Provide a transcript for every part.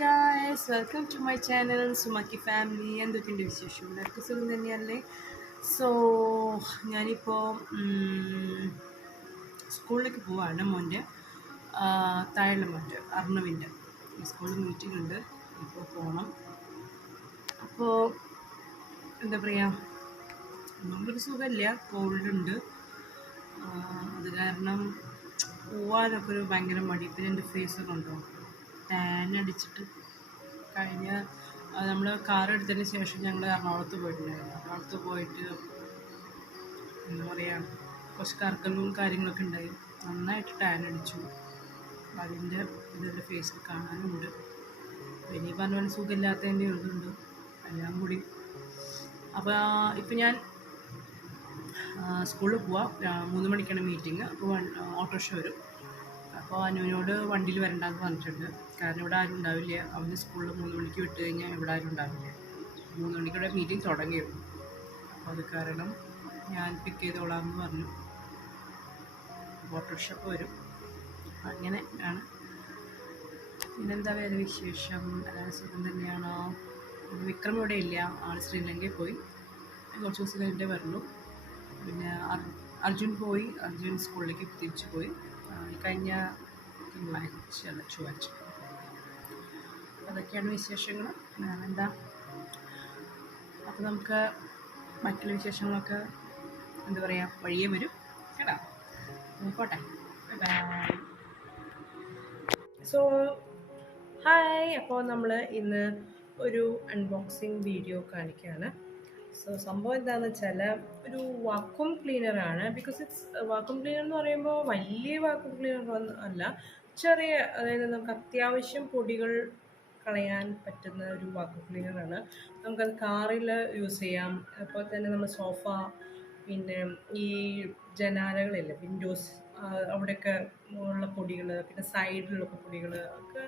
Guys, welcome to my channel Sumakki family. എന്തൊക്കെയുണ്ട് വിശേഷം? എല്ലാവർക്കും സുഖം തന്നെയല്ലേ? സോ ഞാനിപ്പോൾ സ്കൂളിലേക്ക് പോവാണ്. മോൻ്റെ താഴെയുള്ള മോൻ്റെ അർണവിൻ്റെ സ്കൂളിൽ മീറ്റിംഗ് ഉണ്ട്. ഇപ്പോൾ പോകണം. അപ്പോൾ എന്താ പറയുക, നമ്മളൊരു സുഖമില്ല, കോൾഡുണ്ട്. അത് കാരണം പോവാനൊക്കെ ഒരു ഭയങ്കര മടി. പിന്നെ എൻ്റെ ഫേസൊക്കെ ഉണ്ടോ ടാൻ അടിച്ചിട്ട് കഴിഞ്ഞ നമ്മൾ കാർ എടുത്തതിന് ശേഷം ഞങ്ങൾ എറണാകുളത്ത് പോയിട്ടുണ്ടായിരുന്നു. എറണാകുളത്ത് പോയിട്ട് എന്താ പറയുക, കുറച്ച് കറക്കലും കാര്യങ്ങളൊക്കെ ഉണ്ടായി. നന്നായിട്ട് ടാൻ അടിച്ചു. അതിൻ്റെ ഇതെൻ്റെ ഫേസിൽ കാണാനുണ്ട്. ഇനി പറഞ്ഞ പോലെ സുഖമില്ലാത്തതിൻ്റെ ഇതുണ്ട് എല്ലാം കൂടി. അപ്പോൾ ഇപ്പം ഞാൻ സ്കൂളിൽ പോവാം. 3 മണിക്കാണ് മീറ്റിംഗ്. അപ്പോൾ ഓട്ടോറിക്ഷ വരും. അപ്പോൾ അനുവിനോട് വണ്ടിയിൽ വരണ്ടെന്ന് പറഞ്ഞിട്ടുണ്ട്. കാരണം ഇവിടെ ആരും ഉണ്ടാവില്ല. അവന് സ്കൂളിൽ 3 മണിക്ക് വിട്ട് കഴിഞ്ഞാൽ ഇവിടെ ആരും ഉണ്ടാവില്ല. 3 മണിക്കൂടെ മീറ്റിംഗ് തുടങ്ങിയിരുന്നു. അപ്പോൾ അത് കാരണം ഞാൻ പിക്ക് ചെയ്തോളാമെന്ന് പറഞ്ഞു. ഓട്ടോറിക്ഷ വരും. അങ്ങനെ ആണ്. പിന്നെന്താ വേറെ വിശേഷം? സുഖം തന്നെയാണോ? വിക്രം ഇവിടെ ഇല്ല, ആൾ ശ്രീലങ്കയിൽ പോയി. കുറച്ച് ദിവസം കഴിഞ്ഞിട്ടേ വരുള്ളൂ. പിന്നെ അർജുൻ പോയി. അർജുൻ സ്കൂളിലേക്ക് തിരിച്ചു പോയി കഴിഞ്ഞ ചൊവ്വാഴ്ച. അതൊക്കെയാണ് വിശേഷങ്ങൾ. എന്താ, അപ്പോൾ നമുക്ക് മറ്റുള്ള വിശേഷങ്ങളൊക്കെ എന്താ പറയുക വഴിയേ വരും കേട്ടോ. പോട്ടെ, ബൈ. So hi. അപ്പോൾ നമ്മൾ ഇന്ന് ഒരു അൺബോക്സിങ് വീഡിയോ കാണിക്കുകയാണ്. സോ സംഭവം എന്താണെന്ന് വെച്ചാൽ ഒരു വാക്വം ക്ലീനറാണ്. ബിക്കോസ് ഇറ്റ്സ് വാക്വം ക്ലീനർ എന്ന് പറയുമ്പോൾ വലിയ വാക്വം ക്ലീനർ ഒന്നും അല്ല, ചെറിയ, അതായത് നമുക്ക് അത്യാവശ്യം പൊടികൾ കളയാൻ പറ്റുന്ന ഒരു വാക്വം ക്ലീനറാണ്. നമുക്കത് കാറിൽ യൂസ് ചെയ്യാം. അതുപോലെ തന്നെ നമ്മൾ സോഫ, പിന്നെ ഈ ജനാലകളില്ലേ, വിൻഡോസ്, അവിടെയൊക്കെ ഉള്ള പൊടികൾ, പിന്നെ സൈഡിലൊക്കെ പൊടികൾ ഒക്കെ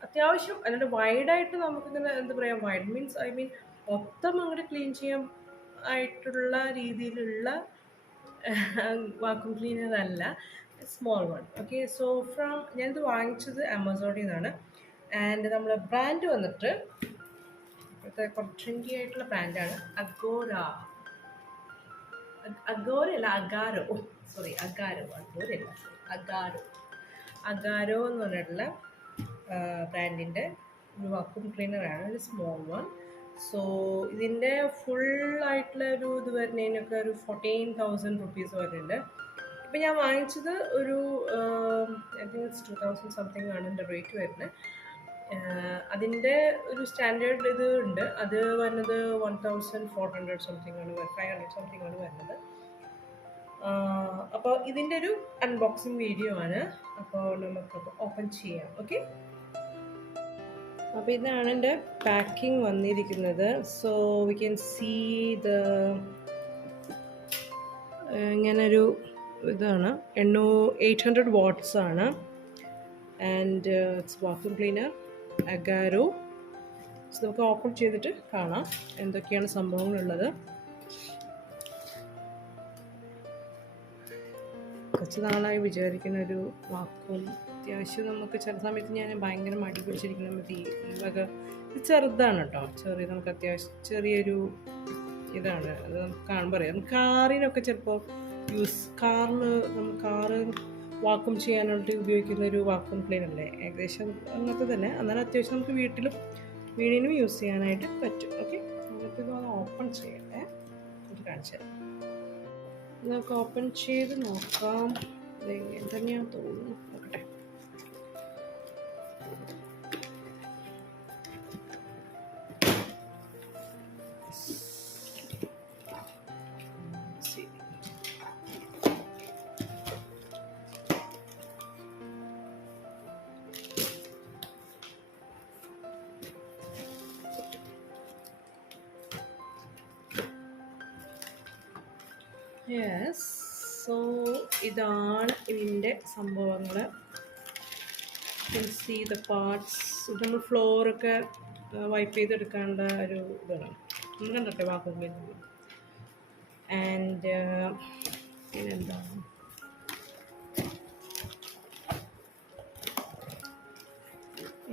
അത്യാവശ്യം, അല്ലാണ്ട് വൈഡായിട്ട് നമുക്കിങ്ങനെ എന്താ പറയുക, വൈഡ് മീൻസ് ഐ മീൻ മൊത്തം അങ്ങോട്ട് ക്ലീൻ ചെയ്യാൻ ആയിട്ടുള്ള രീതിയിലുള്ള വാക്വം ക്ലീനർ അല്ല, സ്മോൾ വൺ. ഓക്കെ, സോ ഞാനിത് വാങ്ങിച്ചത് ആമസോണിൽ നിന്നാണ്. ആൻഡ് നമ്മൾ ബ്രാൻഡ് വന്നിട്ട് ഇപ്പോഴത്തെ കുറച്ച് ട്രെൻഡി ആയിട്ടുള്ള ബ്രാൻഡാണ് അഗോര അല്ല അഗാരോ, സോറി അഗാരോ, അഗോരല്ല, അഗാരോ എന്ന് പറഞ്ഞിട്ടുള്ള ബ്രാൻഡിൻ്റെ ഒരു വാക്വം ക്ലീനറാണ്, ഒരു സ്മോൾ വൺ. സോ ഇതിൻ്റെ ഫുള്ളായിട്ടുള്ള ഒരു ഇത് വരുന്നതിനൊക്കെ ഒരു 14,000 റുപ്പീസ് വരുന്നുണ്ട്. ഇപ്പം ഞാൻ വാങ്ങിച്ചത് ഒരു ഐ തിങ്ക് ഇറ്റ്സ് 2,000 സംതിങ് ആണ് എൻ്റെ റേറ്റ് വരുന്നത്. അതിൻ്റെ ഒരു സ്റ്റാൻഡേർഡ് ഇത് ഉണ്ട്, അത് വരുന്നത് 1,400 സംതിങ് ആണ്, 500 സംതിങ് ആണ് വരുന്നത്. അപ്പോൾ ഇതിൻ്റെ ഒരു അൺബോക്സിങ് വീഡിയോ ആണ്. അപ്പോൾ നമുക്കപ്പോൾ ഓപ്പൺ ചെയ്യാം. ഓക്കെ, അപ്പോൾ ഇതാണ് എൻ്റെ പാക്കിംഗ് വന്നിരിക്കുന്നത്. സോ വി ക്യാൻ സീ ഇങ്ങനൊരു ഇതാണ്. 800 വാട്ട്സ് ആണ്. And it's vacuum cleaner Agaro. So നമുക്ക് ഓപ്പൺ ചെയ്തിട്ട് കാണാം എന്തൊക്കെയാണ് സംഭവങ്ങളുള്ളത്. കുറച്ച് നാളായി വിചാരിക്കുന്ന ഒരു വാക്വം. അത്യാവശ്യം നമുക്ക് ചില സമയത്ത് ഞാൻ ഭയങ്കര മടി പിടിച്ചിരിക്കുന്ന മതി ഇതൊക്കെ. ഇത് ചെറുതാണ് കേട്ടോ, നമുക്ക് അത്യാവശ്യം ചെറിയൊരു ഇതാണ്. അത് നമുക്ക് കാണുമ്പോൾ അറിയാം. കാറിനൊക്കെ ചിലപ്പോൾ കാറ് വാക്വം ചെയ്യാനായിട്ട് ഉപയോഗിക്കുന്ന ഒരു വാക്വം ക്ലീനർ അല്ലേ, ഏകദേശം അങ്ങനത്തെ തന്നെ. എന്നാലും അത്യാവശ്യം നമുക്ക് വീടിനും യൂസ് ചെയ്യാനായിട്ട് പറ്റും. ഓക്കെ, നമുക്കിത് ഓപ്പൺ ചെയ്യട്ടെ, ഇത് കാണിച്ചു തരാം. നമുക്ക് ഓപ്പൺ ചെയ്ത് നോക്കാം. ഇതെങ്ങനെ തന്നെയാണെന്ന് തോന്നുന്നു, നോക്കട്ടെ. യെസ്, സോ ഇതാണ് ഇതിൻ്റെ സംഭവങ്ങൾ. See the parts. ഇത് നമ്മൾ ഫ്ലോറൊക്കെ വൈപ്പ് ചെയ്തെടുക്കേണ്ട ഒരു ഇതാണ്. നമ്മൾ കണ്ടോട്ടെ വാക്വം ക്ലീനർ. ആൻഡ് പിന്നെന്താണ്,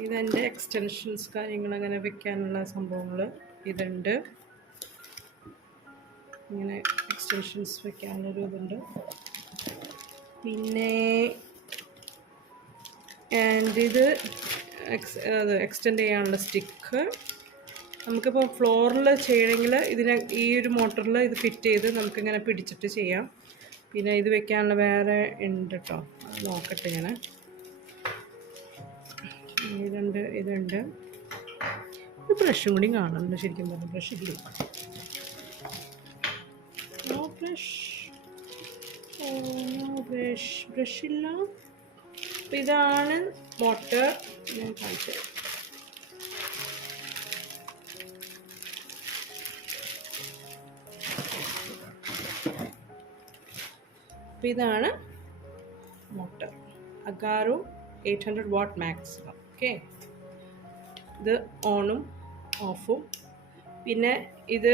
ഇതെൻ്റെ എക്സ്റ്റൻഷൻസ് കാര്യങ്ങൾ അങ്ങനെ വെക്കാനുള്ള സംഭവങ്ങൾ ഇതുണ്ട്. ഇങ്ങനെ എക്സ്റ്റൻഷൻസ് വെക്കാനുള്ളൊരു ഇതുണ്ട്. പിന്നെ ഇത് എക്സ്റ്റെൻഡ് ചെയ്യാനുള്ള സ്റ്റിക്ക്. നമുക്കിപ്പോൾ ഫ്ലോറിൽ ചെയ്യണമെങ്കിൽ ഈ ഒരു മോട്ടറിൽ ഇത് ഫിറ്റ് ചെയ്ത് നമുക്കിങ്ങനെ പിടിച്ചിട്ട് ചെയ്യാം. പിന്നെ ഇത് വെക്കാനുള്ള വേറെ ഉണ്ട് കേട്ടോ, അത് നോക്കട്ടെ ഞാൻ. ഇതുണ്ട്. ഒരു ബ്രഷും കൂടി കാണുന്നുണ്ട്, ശരിക്കും പറഞ്ഞു ബ്രഷ് ഇല്ല. ബ്രഷ് ഇല്ല. അപ്പം ഇതാണ് മോട്ടർ. ഞാൻ കാണിച്ചത് അപ്പം ഇതാണ് മോട്ടർ, അഗാറോ 800 വാട്ട് മാക്സിമം. ഓക്കെ, ഇത് ഓണും ഓഫും. പിന്നെ ഇത്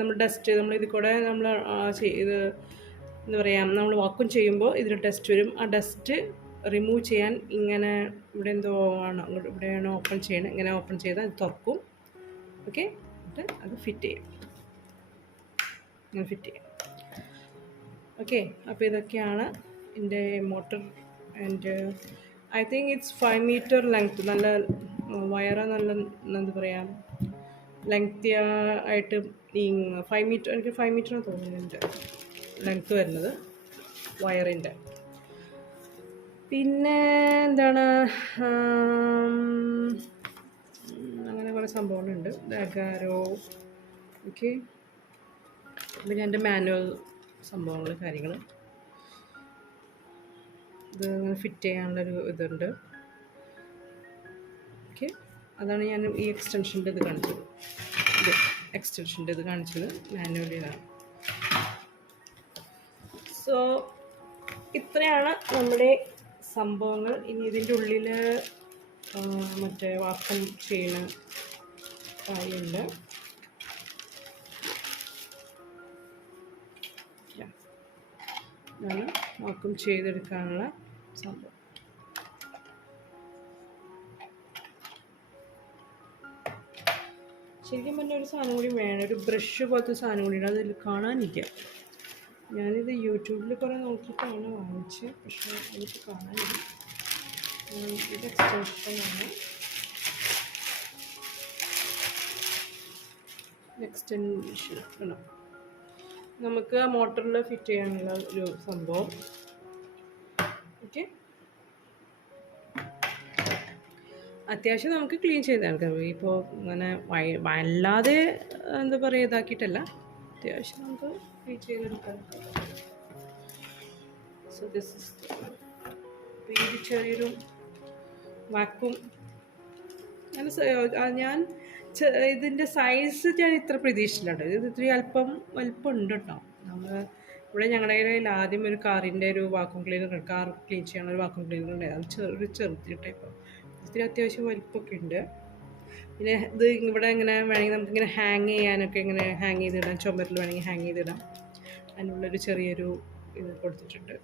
നമ്മൾ ഡസ്റ്റ്, നമ്മൾ ഇതിൽ കൂടെ നമ്മൾ ഇത് എന്താ പറയുക, നമ്മൾ വാക്വം ചെയ്യുമ്പോൾ ഇതിൽ ഡസ്റ്റ് വരും. ആ ഡസ്റ്റ് റിമൂവ് ചെയ്യാൻ ഇങ്ങനെ ഇവിടെ എന്തോ ആണ്, ഇവിടെയാണ് ഓപ്പൺ ചെയ്യണം. ഇങ്ങനെ ഓപ്പൺ ചെയ്താൽ അത് തുറക്കും. ഓക്കെ, എന്നിട്ട് അത് ഫിറ്റ് ചെയ്യും, ഇങ്ങനെ ഫിറ്റ് ചെയ്യും. ഓക്കെ, അപ്പോൾ ഇതൊക്കെയാണ് എൻ്റെ motor. And I think it's 5 metre length. നല്ല വയറ്, നല്ല എന്താ പറയുക, ലെങ്തി ആയിട്ട്. ഈ 5 മീറ്റർ, എനിക്ക് 5 മീറ്റർ തോന്നുന്നുണ്ട് ലെങ്ത്ത് വരുന്നത് വയറിൻ്റെ. പിന്നെ എന്താണ്, അങ്ങനെ കുറേ സംഭവങ്ങളുണ്ട്. അഗാരോ. ഓക്കെ, പിന്നെ എൻ്റെ മാനുവൽ സംഭവങ്ങൾ, കാര്യങ്ങൾ. ഇത് ഫിറ്റ് ചെയ്യാനുള്ളൊരു ഇതുണ്ട്. ഓക്കെ, അതാണ് ഞാൻ ഈ എക്സ്റ്റൻഷൻ്റെ ഇത് കാണിച്ചത്. എക്സ്റ്റൻഷൻ്റെ ഇത് കാണിച്ചത് മാനുവലിലാണ്. സോ ഇത്രയാണ് നമ്മുടെ സംഭവങ്ങൾ. ഇനി ഇതിൻ്റെ ഉള്ളിൽ മറ്റേ വാക്വം ചെയ്യുന്ന കാര്യമുണ്ട്. ഇതാണ് വാക്വം ചെയ്തെടുക്കാനുള്ള സംഭവം. ശരിക്കും പറഞ്ഞാൽ ഒരു സാധനം കൂടി വേണം, ഒരു ബ്രഷ് പോലത്തെ സാധനം കൂടി ഉണ്ട്. അതിൽ കാണാനില്ല. ഞാനിത് യൂട്യൂബിൽ കുറേ നോക്കിയിട്ടാണ് വാങ്ങിച്ചത്, പക്ഷേ എനിക്ക് കാണാനില്ല. ഇത് എക്സ്റ്റൻഷനാണ്. എക്സ്റ്റൻഷൻ ആണോ, നമുക്ക് മോട്ടറിൽ ഫിറ്റ് ചെയ്യാനുള്ള ഒരു സംഭവം. ഓക്കെ, അത്യാവശ്യം നമുക്ക് ക്ലീൻ ചെയ്തെടുക്കാം. ഇപ്പോൾ അങ്ങനെ വല്ലാതെ എന്താ പറയുക ഇതാക്കിയിട്ടല്ല, അത്യാവശ്യം നമുക്ക് ക്ലീൻ ചെയ്തെടുക്കാം. സോ ദിസ് ഇസ് ഈ ചെറിയൊരു വാക്വം. ഞാൻ ഇതിൻ്റെ സൈസ് ഞാൻ ഇത്ര പ്രതീക്ഷിച്ചിട്ടുണ്ട്. ഇത് ഇത്തിരി അല്പം വലിപ്പമുണ്ട് കേട്ടോ. നമ്മൾ ഇവിടെ ഞങ്ങളുടെ കയ്യിൽ ആദ്യം ഒരു കാറിൻ്റെ ഒരു വാക്വം ക്ലീനർ, കാർ ക്ലീൻ ചെയ്യാനുള്ള ഒരു വാക്വം ക്ലീനർ ഉണ്ടായിരുന്നു. അത് ചെറുത് ടൈപ്പ്, ഇത്തിരി അത്യാവശ്യം വലിപ്പമൊക്കെ ഉണ്ട്. പിന്നെ ഇത് ഇവിടെ ഇങ്ങനെ വേണമെങ്കിൽ നമുക്കിങ്ങനെ ഹാങ് ചെയ്യാനൊക്കെ, ഇങ്ങനെ ഹാങ് ചെയ്തിടാം. ചുമരിൽ വേണമെങ്കിൽ ഹാങ് ചെയ്തിടാം. അതിനുള്ളൊരു ചെറിയൊരു ഇത് കൊടുത്തിട്ടുണ്ട്.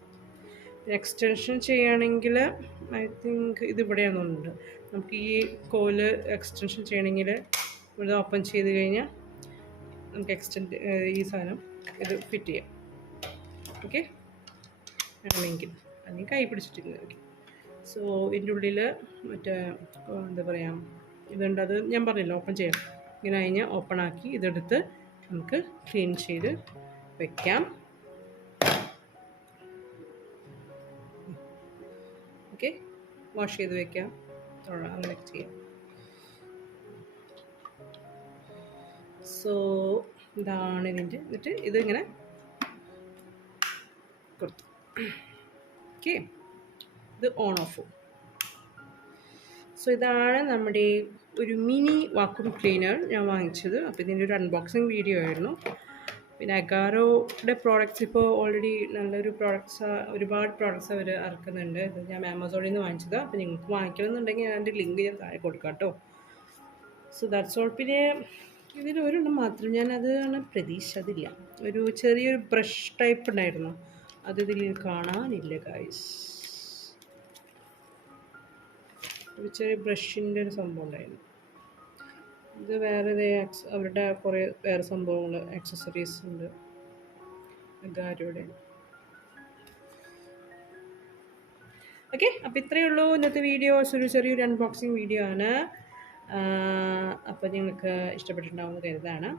എക്സ്റ്റൻഷൻ ചെയ്യുകയാണെങ്കിൽ ഐ തിങ്ക് ഇതിവിടെയാണെന്നുണ്ട്. നമുക്ക് ഈ കോല് എക്സ്റ്റൻഷൻ ചെയ്യണമെങ്കിൽ ഇവിടെ ഓപ്പൺ ചെയ്ത് കഴിഞ്ഞാൽ നമുക്ക് ഈ സാധനം ഇത് ഫിറ്റ് ചെയ്യാം. ഓക്കെ, വേണമെങ്കിൽ അല്ലെങ്കിൽ കൈ പിടിച്ചിട്ടിങ്ങനെ. ഓക്കെ, സോ ഇതിൻ്റെ ഉള്ളിൽ മറ്റേ എന്താ പറയുക ഇതുണ്ട്. അത് ഞാൻ പറഞ്ഞില്ല, ഓപ്പൺ ചെയ്യാം. ഇങ്ങനെ കഴിഞ്ഞാൽ ഓപ്പൺ ആക്കി ഇതെടുത്ത് നമുക്ക് ക്ലീൻ ചെയ്ത് വയ്ക്കാം. ഓക്കെ, വാഷ് ചെയ്ത് വയ്ക്കാം, അങ്ങനെ ചെയ്യാം. സോ ഇതാണ് ഇതിൻ്റെ. എന്നിട്ട് ഇതിങ്ങനെ കൊടുത്തു. ഓക്കെ, ഇത് ഓൺ ഓഫും. സോ ഇതാണ് നമ്മുടെ ഒരു മിനി വാക്വം ക്ലീനർ ഞാൻ വാങ്ങിച്ചത്. അപ്പോൾ ഇതിൻ്റെ ഒരു അൺബോക്സിങ് വീഡിയോ ആയിരുന്നു. പിന്നെ അഗാറോയുടെ പ്രോഡക്റ്റ്സ് ഇപ്പോൾ ഓൾറെഡി നല്ലൊരു ഒരുപാട് പ്രോഡക്റ്റ്സ് അവർ ഇറക്കുന്നുണ്ട്. ഇത് ഞാൻ ആമസോണിൽ നിന്ന് വാങ്ങിച്ചതാണ്. അപ്പോൾ നിങ്ങൾക്ക് വാങ്ങിക്കണമെന്നുണ്ടെങ്കിൽ അതിൻ്റെ ലിങ്ക് ഞാൻ താഴെ കൊടുക്കാം കേട്ടോ. So that's all. പിന്നെ ഇതിൽ ഒരെണ്ണം മാത്രം ഞാനത് പ്രതീക്ഷിച്ചതില്ല. ഒരു ചെറിയൊരു ബ്രഷ് ടൈപ്പ് ഉണ്ടായിരുന്നു, അത് ഇതിൽ കാണാനില്ല ഗൈസ്. ഒരു ചെറിയ ബ്രഷിൻ്റെ ഒരു സംഭവം ഉണ്ടായിരുന്നു. ഇത് വേറെ അവരുടെ കുറേ വേറെ സംഭവങ്ങൾ ആക്സസറീസ് ഉണ്ട് ഗാരോയുടെ. ഓക്കെ, അപ്പോൾ ഇത്രയേ ഉള്ളൂ ഇന്നത്തെ വീഡിയോ. ഒരു ചെറിയൊരു അൺബോക്സിങ് വീഡിയോ ആണ്. അപ്പോൾ നിങ്ങൾക്ക് ഇഷ്ടപ്പെട്ടിട്ടുണ്ടാവുമെന്ന് കരുതാണ്.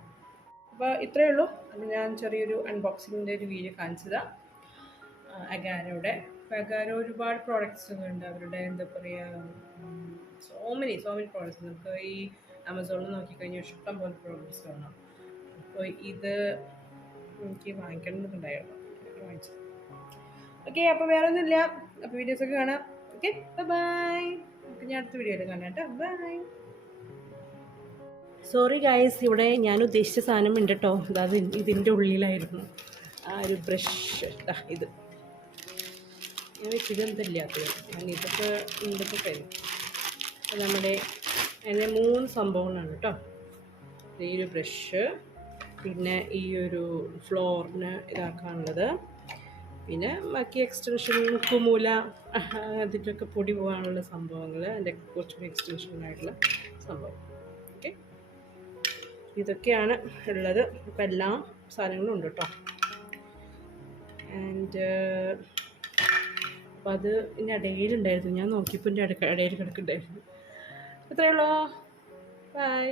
അപ്പോൾ ഇത്രയേ ഉള്ളൂ. അത് ഞാൻ ചെറിയൊരു അൺബോക്സിങ്ങിൻ്റെ ഒരു വീഡിയോ കാണിച്ചതാണ് അഗാരോയുടെ. അപ്പോൾ അഗാരോ ഒരുപാട് പ്രോഡക്റ്റ്സ് ഉണ്ട്. അവരുടെ എന്താ പറയുക, സോ മെനി പ്രോഡക്റ്റ്സ്. നമുക്ക് ഈ ആമസോണിൽ നോക്കിക്കഴിഞ്ഞാൽ ഇഷ്ടം പോലെ പ്രോഡക്റ്റ്സ് കാണാം. അപ്പോൾ ഇത് എനിക്ക് വാങ്ങിക്കണമെന്നുണ്ടായിരുന്നു, വാങ്ങിച്ചു. ഓക്കെ, അപ്പോൾ വേറെ ഒന്നുമില്ല. അപ്പോൾ വീഡിയോസൊക്കെ കാണാം. Okay, bye. നമുക്ക് ഞാൻ അടുത്ത വീഡിയോയിൽ കാണാം കേട്ടോ. ബൈ. സോറി ഗായ്സ്, ഇവിടെ ഞാൻ ഉദ്ദേശിച്ച സാധനം ഉണ്ട് കേട്ടോ. അത് ഇതിൻ്റെ ഉള്ളിലായിരുന്നു ആ ഒരു ബ്രഷ്. ഇത് ഞാൻ വെച്ചിതെന്തല്ലാത്തത്, ഞാൻ ഇതൊക്കെ കഴിഞ്ഞു. അത് നമ്മുടെ അതിൻ്റെ 3 സംഭവങ്ങളാണ് കേട്ടോ. ഈ ഒരു ബ്രഷ്, പിന്നെ ഈ ഒരു ഫ്ലോറിന് ഇതാക്കാനുള്ളത്, പിന്നെ ബാക്കി എക്സ്റ്റൻഷൻ മുക്കുമൂല അതിൻ്റെയൊക്കെ പൊടി പോകാനുള്ള സംഭവങ്ങൾ, അതിൻ്റെ കുറച്ചുകൂടി എക്സ്റ്റൻഷനായിട്ടുള്ള സംഭവം. ഓക്കെ, ഇതൊക്കെയാണ് ഉള്ളത്. അപ്പോൾ എല്ലാ സാധനങ്ങളും ഉണ്ട് കേട്ടോ. ആൻഡ് അപ്പോൾ അത് എൻ്റെ ഇടയിലുണ്ടായിരുന്നു. ഞാൻ നോക്കിയപ്പോൾ എൻ്റെ ഇടയിൽ കിടക്കുന്നുണ്ടായിരുന്നു. അത്രയേ ഉള്ളൂ. ബൈ.